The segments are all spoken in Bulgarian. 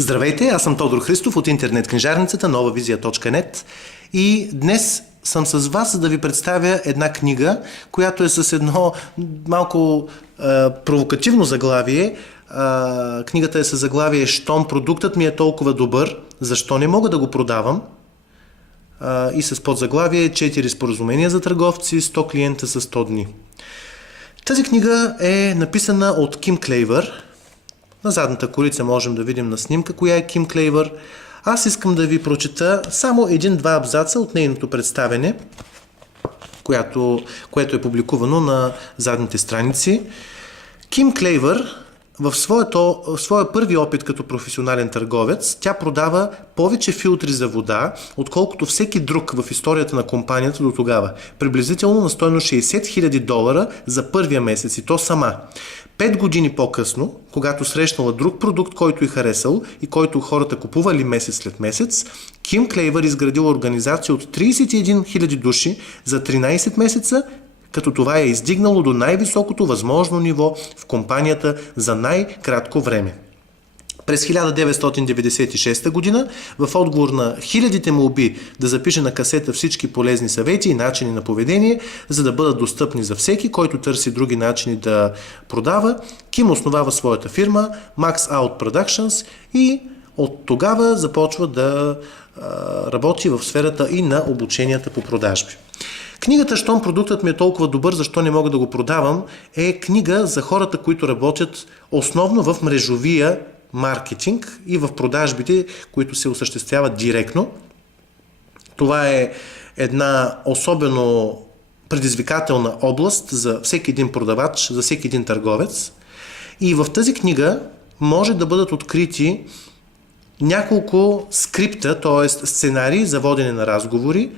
Здравейте, аз съм Тодор Христов от интернет книжарницата novavizia.net и днес съм с вас, за да ви представя една книга, която е с едно малко провокативно заглавие. Книгата е с заглавие "Щом продуктът ми е толкова добър, защо не мога да го продавам?" И с подзаглавие "4 споразумения за търговци, 100 клиента за 100 дни". Тази книга е написана от Ким Клейвър. На задната корица можем да видим на снимка коя е Ким Клейвър. Аз искам да ви прочета само един-два абзаца от нейното представяне, което е публикувано на задните страници. Ким Клейвър в своя първи опит като професионален търговец, тя продава повече филтри за вода, отколкото всеки друг в историята на компанията до тогава. Приблизително на стойност $60 000 за първия месец, и то сама. 5 години по-късно, когато срещнала друг продукт, който й харесал и който хората купували месец след месец, Ким Клейвър изградила организация от 31 000 души за 13 месеца, като това е издигнало до най-високото възможно ниво в компанията за най-кратко време. През 1996 година, в отговор на хилядите молби да запише на касета всички полезни съвети и начини на поведение, за да бъдат достъпни за всеки, който търси други начини да продава, Ким основава своята фирма Max Out Productions и от тогава започва да работи в сферата и на обученията по продажби. Книгата "Щом продуктът ми е толкова добър, защо не мога да го продавам" е книга за хората, които работят основно в мрежовия маркетинг и в продажбите, които се осъществяват директно. Това е една особено предизвикателна област за всеки един продавач, за всеки един търговец. И в тази книга може да бъдат открити няколко скрипта, т.е. сценарии за водене на разговори,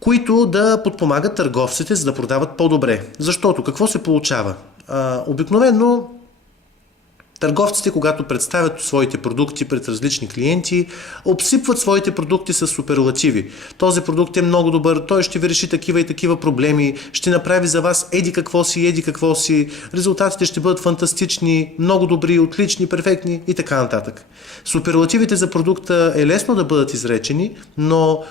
които да подпомагат търговците, за да продават по-добре. Защото какво се получава? Обикновено търговците, когато представят своите продукти пред различни клиенти, обсипват своите продукти с суперлативи. Този продукт е много добър, той ще ви реши такива и такива проблеми, ще направи за вас еди какво си, резултатите ще бъдат фантастични, много добри, отлични, перфектни и така нататък. Суперлативите за продукта е лесно да бъдат изречени, но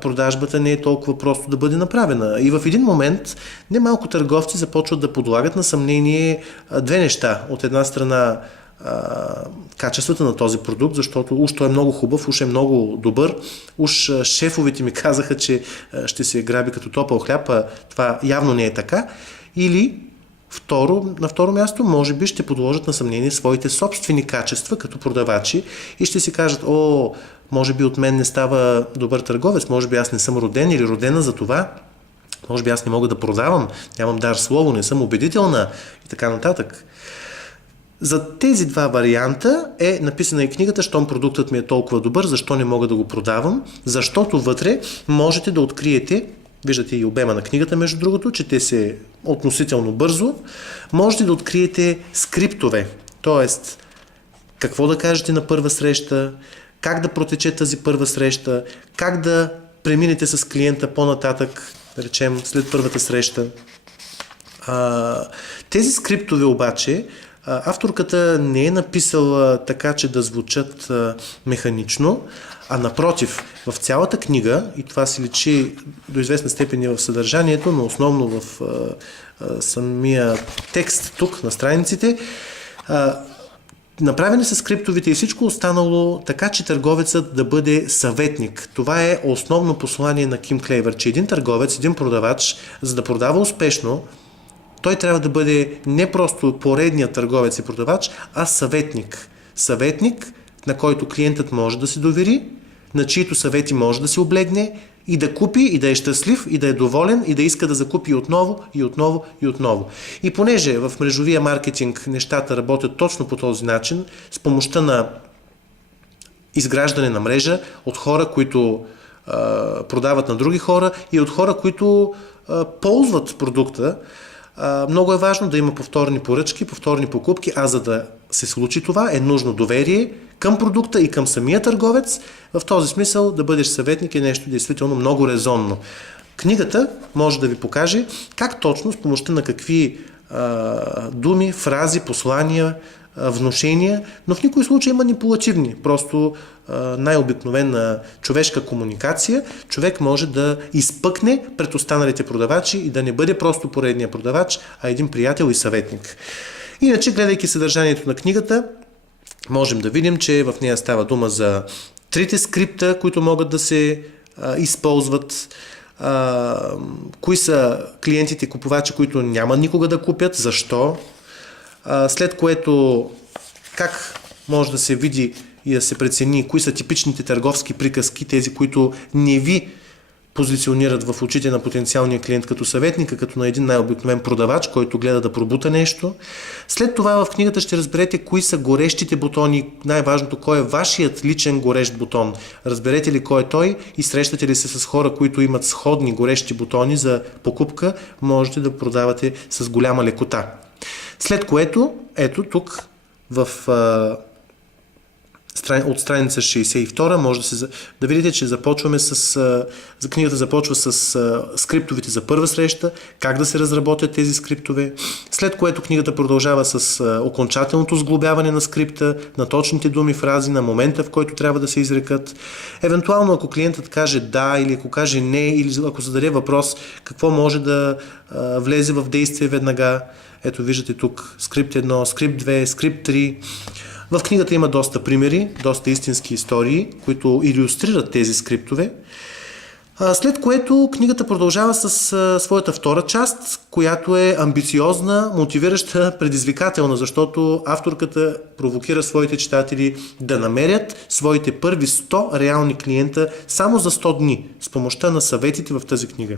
продажбата не е толкова просто да бъде направена. И в един момент немалко търговци започват да подлагат на съмнение две неща. От една страна качествата на този продукт, защото уж той е много хубав, уж е много добър, уж шефовете ми казаха, че ще се граби като топъл хляб, а това явно не е така. Или на второ място, може би ще подложат на съмнение своите собствени качества като продавачи и ще си кажат: може би от мен не става добър търговец, може би аз не съм роден или родена за това, може би аз не мога да продавам, нямам дар слово, не съм убедителна и така нататък. За тези два варианта е написана и книгата "Щом продуктът ми е толкова добър, защо не мога да го продавам?", защото вътре можете да откриете, виждате и обема на книгата, между другото, чете се относително бързо, можете да откриете скриптове, т.е. какво да кажете на първа среща, как да протече тази първа среща, как да преминете с клиента по-нататък, да речем след първата среща. Тези скриптове обаче авторката не е написала така, че да звучат механично, а напротив, в цялата книга, и това се личи до известна степен и в съдържанието, но основно в самия текст тук на страниците, направени са скриптовите и всичко останало така, че търговецът да бъде съветник. Това е основно послание на Ким Клейвър, че един търговец, един продавач, за да продава успешно, той трябва да бъде не просто поредният търговец и продавач, а съветник. Съветник, на който клиентът може да се довери, на чието съвети може да се облегне и да купи, и да е щастлив, и да е доволен, и да иска да закупи отново, и отново, и отново. И понеже в мрежовия маркетинг нещата работят точно по този начин, с помощта на изграждане на мрежа от хора, които продават на други хора, и от хора, които ползват продукта, много е важно да има повторни поръчки, повторни покупки, а за да се случи това е нужно доверие към продукта и към самия търговец. В този смисъл да бъдеш съветник е нещо действително много резонно. Книгата може да ви покаже как точно, с помощта на какви думи, фрази, послания внушения, но в никой случай манипулативни. Просто най-обикновена човешка комуникация, човек може да изпъкне пред останалите продавачи и да не бъде просто поредния продавач, а един приятел и съветник. Иначе, гледайки съдържанието на книгата, можем да видим, че в нея става дума за трите скрипта, които могат да се използват, кои са клиентите, купувачи, които няма никога да купят, защо, след което как може да се види и да се прецени кои са типичните търговски приказки, тези, които не ви позиционират в очите на потенциалния клиент като съветника, като на един най-обикновен продавач, който гледа да пробута нещо. След това в книгата ще разберете кои са горещите бутони, най-важното кой е вашият личен горещ бутон. Разберете ли кой е той и срещате ли се с хора, които имат сходни горещи бутони за покупка, можете да продавате с голяма лекота. След което, ето тук от страница 62 може да видите, че книгата започва с скриптовете за първа среща, как да се разработят тези скриптове, след което книгата продължава с окончателното сглобяване на скрипта, на точните думи, фрази, на момента, в който трябва да се изрекат. Евентуално, ако клиентът каже да или ако каже не, или ако зададе въпрос, какво може да влезе в действие веднага. Ето виждате тук скрипт 1, скрипт 2, скрипт 3. В книгата има доста примери, доста истински истории, които илюстрират тези скриптове. След което книгата продължава с своята втора част, която е амбициозна, мотивираща, предизвикателна, защото авторката провокира своите читатели да намерят своите първи 100 реални клиента само за 100 дни с помощта на съветите в тази книга.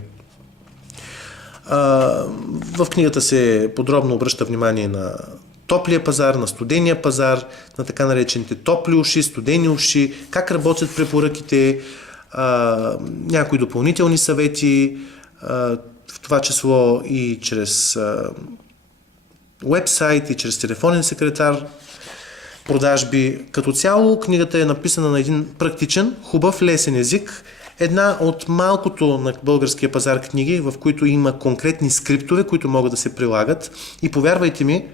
В книгата се подробно обръща внимание на топлия пазар, на студения пазар, на така наречените топли уши, студени уши, как работят препоръките, някои допълнителни съвети, в това число и чрез уебсайт, и чрез телефонен секретар, продажби. Като цяло книгата е написана на един практичен, хубав, лесен език, една от малкото на българския пазар книги, в които има конкретни скриптове, които могат да се прилагат. И повярвайте ми,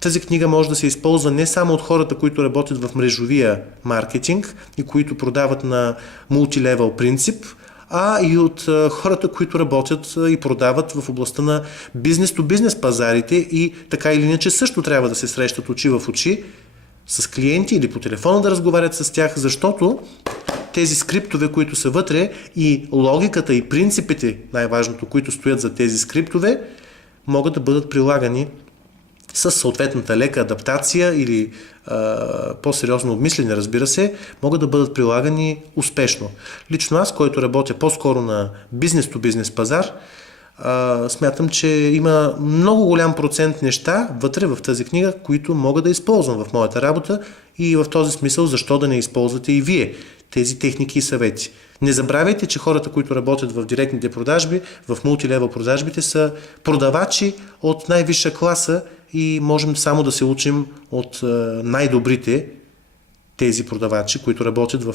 тази книга може да се използва не само от хората, които работят в мрежовия маркетинг и които продават на мултилевел принцип, а и от хората, които работят и продават в областта на бизнес-то-бизнес пазарите и така или иначе също трябва да се срещат очи в очи с клиенти или по телефона да разговарят с тях, защото тези скриптове, които са вътре и логиката и принципите, най-важното, които стоят за тези скриптове, могат да бъдат прилагани с съответната лека адаптация или по-сериозно обмислене, разбира се, могат да бъдат прилагани успешно. Лично аз, който работя по-скоро на бизнес-то-бизнес пазар, смятам, че има много голям процент неща вътре в тази книга, които мога да използвам в моята работа и в този смисъл защо да не използвате и вие тези техники и съвети. Не забравяйте, че хората, които работят в директните продажби, в мултилевел продажбите са продавачи от най-висша класа и можем само да се учим от най-добрите тези продавачи, които работят в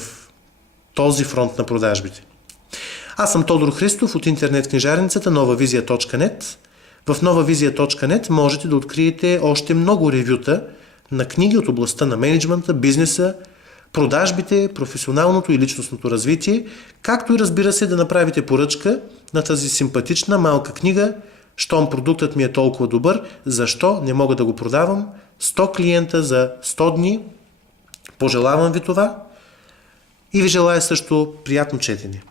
този фронт на продажбите. Аз съм Тодор Христов от интернет книжарницата novavizia.net. В novavizia.net можете да откриете още много ревюта на книги от областта на мениджмънта, бизнеса, продажбите, професионалното и личностното развитие, както и разбира се да направите поръчка на тази симпатична малка книга «Щом продуктът ми е толкова добър, защо не мога да го продавам? 100 клиента за 100 дни». Пожелавам ви това и ви желая също приятно четене.